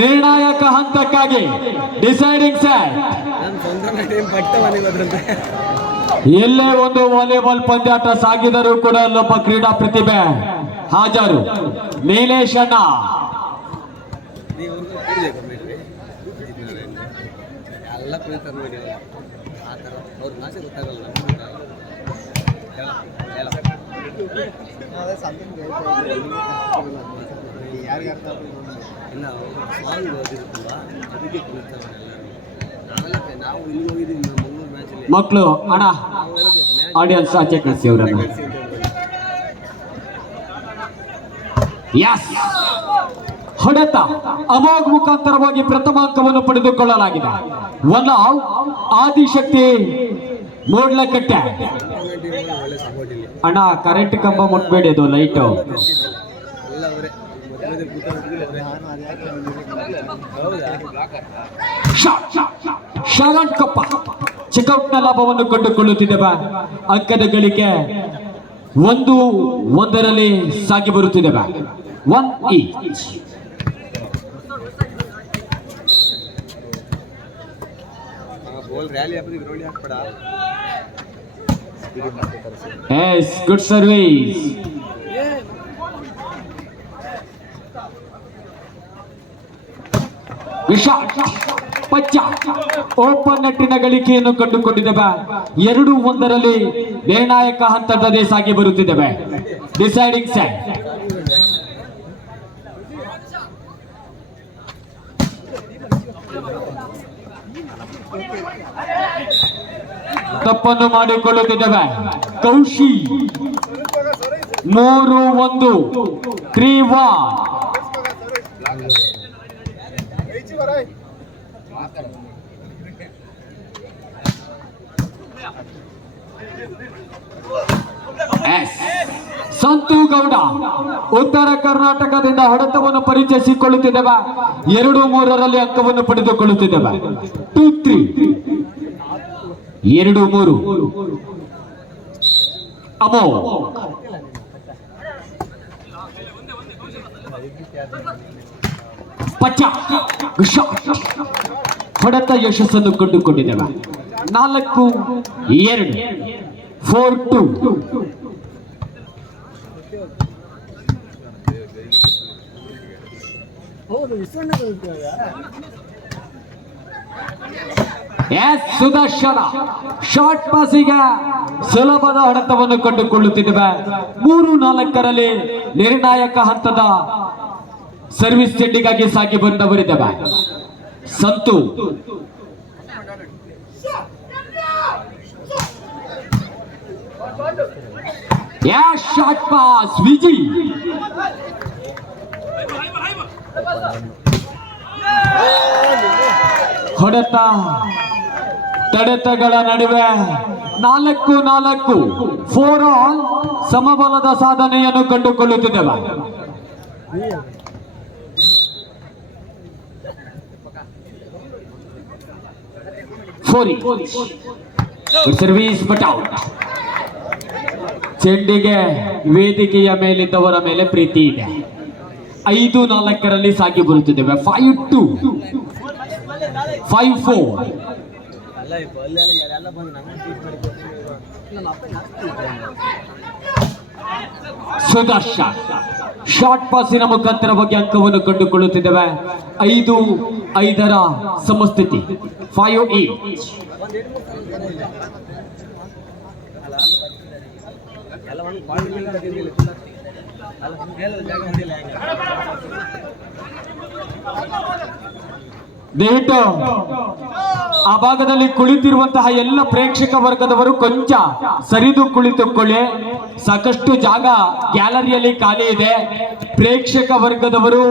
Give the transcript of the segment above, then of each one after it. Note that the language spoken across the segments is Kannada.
ನಿರ್ಣಾಯಕ ಹಂತಕ್ಕಾಗಿ ಡಿಸೈಡಿಂಗ್ ಸೆಟ್. ಎಲ್ಲೇ ಒಂದು ವಾಲಿಬಾಲ್ ಪಂದ್ಯಾಟ ಸಾಗಿದರೂ ಕೂಡ ಅಲ್ಲೊಬ್ಬ ಕ್ರೀಡಾ ಪ್ರತಿಭೆ ಹಾಜರು. ನೀಲೇಶ್ ಅಣ್ಣ ಮಕ್ಕಳು ಅಣ್ಣ ಆಡಿಯನ್ಸ್ ಆಚೆ ಕಳಿಸಿ ಅವರನ್ನು. ಹೊಡೆತ ಅಮೋಘ್ ಮುಖಾಂತರವಾಗಿ ಪ್ರಥಮ ಅಂಕವನ್ನು ಪಡೆದುಕೊಳ್ಳಲಾಗಿದೆ. ಒನ್ ಆದಿಶಕ್ತಿ ಮೂಡ್ಲಕಟ್ಟೆ. ಅಣ್ಣ ಕರೆಂಟ್ ಕಂಬ ಮುಟ್ಬೇಡಿ, ಅದು ಲೈಟ್. ಶರಣ್ ಕಪ್ಪ ಚೆಕ್ಔಟ್ ನ ಲಾಭವನ್ನು ಕಂಡುಕೊಳ್ಳುತ್ತಿದ್ದೇವೆ. ಅಂಕದ ಗಳಿಕೆ 1-1 ಸಾಗಿ ಬರುತ್ತಿದ್ದೇವೆ. 1 each. Yes, good service. Vishal ಪಚ್ಚ ಓಪನ್ ನೆಟ್ಟಿನ ಗಳಿಕೆಯನ್ನು ಕಂಡುಕೊಂಡಿದ್ದೇವೆ. 2-1 ನಿರ್ಣಾಯಕ ಹಂತದ ಸಾಗಿ ಬರುತ್ತಿದ್ದೇವೆ. Deciding set. ತಪ್ಪನ್ನು ಮಾಡಿಕೊಳ್ಳುತ್ತಿದ್ದೇವೆ. ಕೌಶಿ 3-1 3-1. ಸಂತು ಗೌಡ ಉತ್ತರ ಕರ್ನಾಟಕದಿಂದ ಹೊಡೆತವನ್ನು ಪರಿಚಯಿಸಿಕೊಳ್ಳುತ್ತಿದ್ದೇವೆ. 2-3 ಅಂಕವನ್ನು ಪಡೆದುಕೊಳ್ಳುತ್ತಿದ್ದೇವೆ. 2-3 2-3. ಅಮೋ ಪಚ್ಚ ಹೊಡೆತ ಯಶಸ್ಸನ್ನು ಕಂಡುಕೊಂಡಿದ್ದೇವೆ. 4-2 4-2. ಸುದರ್ಶನ ಶಾರ್ಟ್ ಪಾಸಿಗೆ ಸುಲಭದ ಹೊಡೆತವನ್ನು ಕಂಡುಕೊಳ್ಳುತ್ತಿದ್ದೇವೆ. 3-4 ನಿರ್ಣಾಯಕ ಹಂತದ ಸರ್ವಿಸ್ ಚೆಂಡಿಗಾಗಿ ಸಾಗಿ ಬಂದವರಿದ್ದೇವೆ. ಸಂತು ಶಾರ್ಟ್ ಪಾಸ್ ವಿಜಿ ಹೊಡೆತ ತಡೆತಗಳ ನಡುವೆ 4-4 4 ಆಲ್ ಸಮಬಲದ ಸಾಧನೆಯನ್ನು ಕಂಡುಕೊಳ್ಳುತ್ತಿದ್ದೇವೆ. Service but out. ಚೆಂಡಿಗೆ ವೇದಿಕೆಯ ಮೇಲಿದ್ದವರ ಮೇಲೆ ಪ್ರೀತಿ ಇದೆ. 5-4 ಸಾಗಿ ಬರುತ್ತಿದ್ದೇವೆ. 5-2 5-4. ಸುದರ್ಶನ್ ಶಾರ್ಟ್ ಪಾಸಿನ ಮುಖಾಂತರ ಬಗ್ಗೆ ಅಂಕವನ್ನು ಕಂಡುಕೊಳ್ಳುತ್ತಿದ್ದೇವೆ. 5-5 ಸಮಸ್ಥಿತಿ. 5-8. ದಯವಿಟ್ಟು ಆ ಭಾಗದಲ್ಲಿ ಕುಳಿತಿರುವಂತಹ ಎಲ್ಲ ಪ್ರೇಕ್ಷಕ ವರ್ಗದವರು ಕೊಂಚ ಸರಿದು ಕುಳಿತುಕೊಳ್ಳಿ. ಸಾಕಷ್ಟು ಜಾಗ ಗ್ಯಾಲರಿಯಲ್ಲಿ ಖಾಲಿ ಇದೆ. ಪ್ರೇಕ್ಷಕ ವರ್ಗದವರು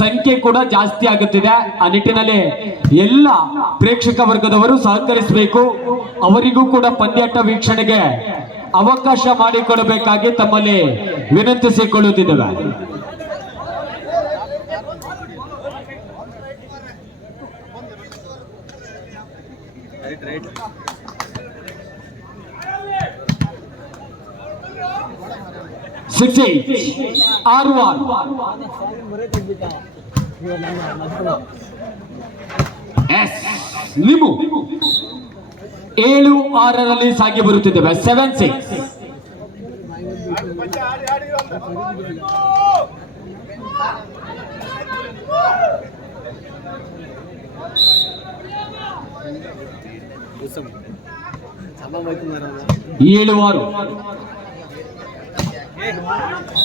ಸಂಖ್ಯೆ ಕೂಡ ಜಾಸ್ತಿ ಆಗುತ್ತಿದೆ. ಆ ನಿಟ್ಟಿನಲ್ಲಿ ಎಲ್ಲ ಪ್ರೇಕ್ಷಕ ವರ್ಗದವರು ಸಹಕರಿಸಬೇಕು. ಅವರಿಗೂ ಕೂಡ ಪಂದ್ಯಾಟ ವೀಕ್ಷಣೆಗೆ ಅವಕಾಶ ಮಾಡಿಕೊಡಬೇಕಾಗಿ ತಮ್ಮಲ್ಲಿ ವಿನಂತಿಸಿಕೊಳ್ಳುತ್ತಿದ್ದೇವೆ. ಎಸ್ ಲಿಮು 7-6 ಸಾಗಿ ಬರುತ್ತಿದ್ದೇವೆ 7-6. ಏಳು ಆರು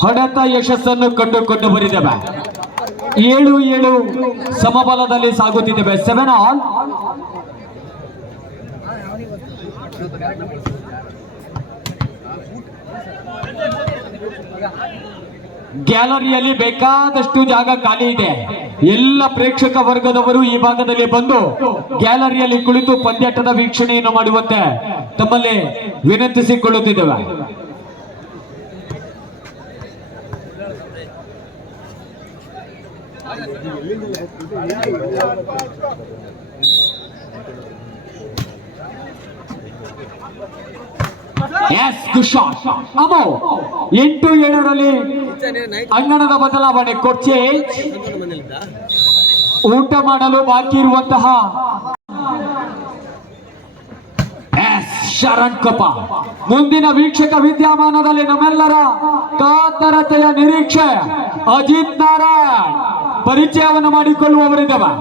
ಹೊಡೆತ ಯಶಸ್ಸನ್ನು ಕಂಡುಕೊಂಡು ಬರಿದ್ದೇವೆ. 7-7 ಸಮಬಲದಲ್ಲಿ ಸಾಗುತ್ತಿದ್ದೇವೆ. 7-all. ಗ್ಯಾಲರಿಯಲ್ಲಿ ಬೇಕಾದಷ್ಟು ಜಾಗ ಖಾಲಿ ಇದೆ. ಎಲ್ಲ ಪ್ರೇಕ್ಷಕ ವರ್ಗದವರು ಈ ಭಾಗದಲ್ಲಿ ಬಂದು ಗ್ಯಾಲರಿಯಲ್ಲಿ ಕುಳಿತು ಪಂದ್ಯಾಟದ ವೀಕ್ಷಣೆಯನ್ನು ಮಾಡುವಂತೆ ತಮ್ಮಲ್ಲಿ ವಿನಂತಿಸಿಕೊಳ್ಳುತ್ತಿದ್ದೇವೆ. ಅಮೋ 8-7 ಅಂಗಣದ ಬದಲಾವಣೆ. ಕೊಚ್ಚೆ ಊಟ ಮಾಡಲು ಬಾಕಿ ಇರುವಂತಹ ಶರಣ್ ಕಪ್ಪ ಮುಂದಿನ ವೀಕ್ಷಕ ವಿದ್ಯಮಾನದಲ್ಲಿ ನಮ್ಮೆಲ್ಲರ ಕಾತರತೆಯ ನಿರೀಕ್ಷೆ ಅಜಿತ್ ನಾರಾಯಣ್ ಪರಿಚಯವನ್ನು ಮಾಡಿಕೊಳ್ಳುವವರಿದ್ದೇವೆ.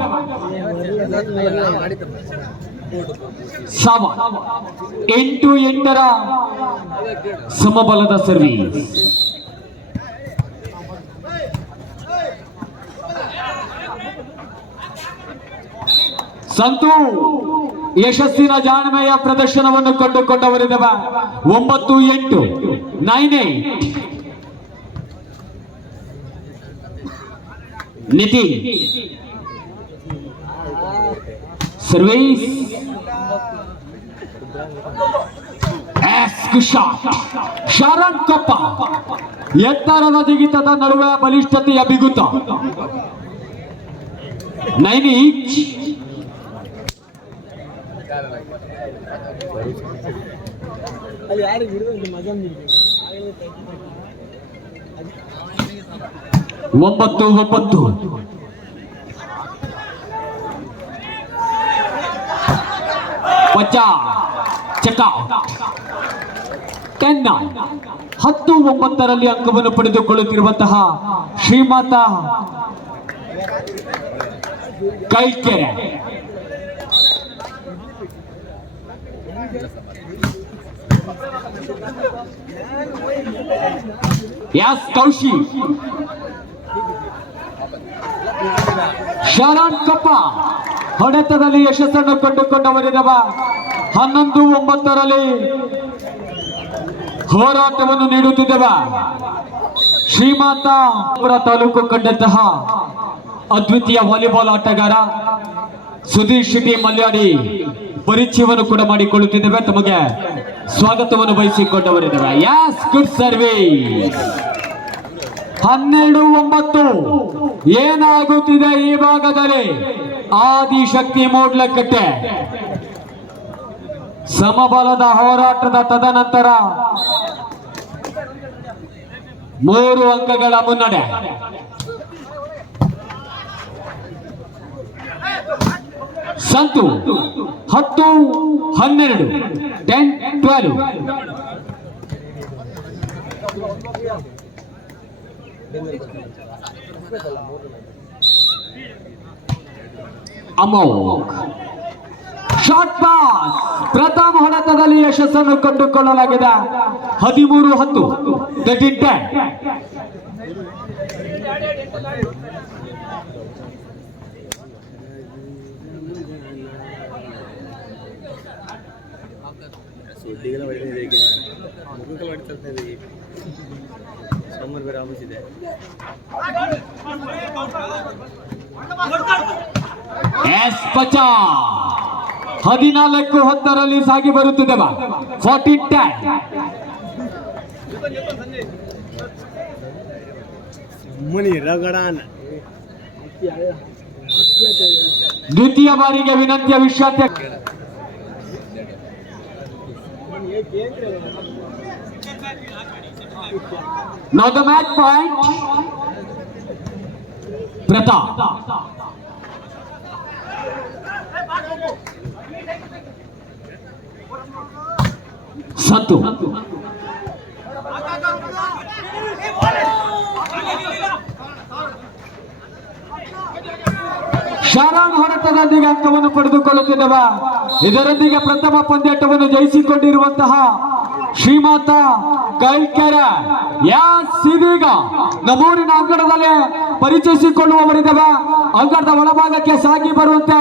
8-8 ಸಮಬಲದ ಸರ್ವೀಸ್. ಸಂತು ಯಶಸ್ಸಿನ ಜಾಣ್ಮೆಯ ಪ್ರದರ್ಶನವನ್ನು ಕಂಡುಕೊಂಡವರಿದ್ದೇವೆ. 9-8 9-8. ನಿತಿನ್ ಸರ್ವೀಸ್. ಶರಣ್ ಕಪ್ಪ ಎತ್ತರದ ಜಿಗಿತದ ನಡುವೆ ಬಲಿಷ್ಠತೆಯ ಬಿಗುತ. 9 each. ಒಂಬತ್ತು ಪಚ್ಚ ಚಕ 10-9 ಅಂಕವನ್ನು ಪಡೆದುಕೊಳ್ಳುತ್ತಿರುವಂತಹ ಶ್ರೀಮಾತ ಕೈಕೆರೆ. ಎಸ್ ಕೌಶಿ. ಶರಣ್ ಕಪ್ಪ ಹೊಡೆತದಲ್ಲಿ ಯಶಸ್ಸನ್ನು ಕಂಡುಕೊಂಡವರಿದವ. 11-9 ಹೋರಾಟವನ್ನು ನೀಡುತ್ತಿದ್ದವ. ಶ್ರೀಮಾತಾಪುರ ತಾಲೂಕು ಕಂಡಂತಹ ಅದ್ವಿತೀಯ ವಾಲಿಬಾಲ್ ಆಟಗಾರ ಸುಧೀರ್ ಶೆಟ್ಟಿ ಮಲ್ಯಾಡಿ ಪರಿಚಯವನ್ನು ಕೂಡ ಮಾಡಿಕೊಳ್ಳುತ್ತಿದ್ದೇವೆ. ತಮಗೆ ಸ್ವಾಗತವನ್ನು ಬಯಸಿಕೊಂಡವರಿದ್ದೇವೆ. As good service. 12-9 ಏನಾಗುತ್ತಿದೆ ಈ ಭಾಗದಲ್ಲಿ? ಆದಿಶಕ್ತಿ ಮೂಡ್ಲಕಟ್ಟೆ ಸಮಬಲದ ಹೋರಾಟದ ತದನಂತರ 3 ಅಂಕಗಳ ಮುನ್ನಡೆ. ಸಂತು 10-12 10-12. ಅಮೋಘ್ ಶಾರ್ಟ್ ಪಾಸ್ ಪ್ರಥಮ ಹೊಡೆತದಲ್ಲಿ ಯಶಸ್ಸನ್ನು ಕಂಡುಕೊಳ್ಳಲಾಗಿದೆ. 13-10 13-10. ಎಸ್ ಪಚ 14-10 ಸಾಗಿ ಬರುತ್ತಿದೆ. 14-10. ದ್ವಿತೀಯ ಬಾರಿಗೆ ವಿನಂತಿಯ ವಿಶ್ರಾಂತಿ. Now the match point Pratap. ಸತ್ತು. ಶಾರಾನ್ ಹೊರಟದೊಂದಿಗೆ ಅಂಕವನ್ನು ಪಡೆದುಕೊಳ್ಳುತ್ತಿದ್ದವ. ಇದರೊಂದಿಗೆ ಪ್ರಥಮ ಪಂದ್ಯಾಟವನ್ನು ಜಯಿಸಿಕೊಂಡಿರುವಂತಹ ಶ್ರೀಮಾತ ಕೈಕೆರ ಇದೀಗ ನಮ್ಮೂರಿನ ಅಂಗಡದಲ್ಲಿ ಪರಿಚಯಿಸಿಕೊಳ್ಳುವವರಿದ್ದವ. ಅಂಗಡದ ಒಳಭಾಗಕ್ಕೆ ಸಾಗಿ ಬರುವಂತೆ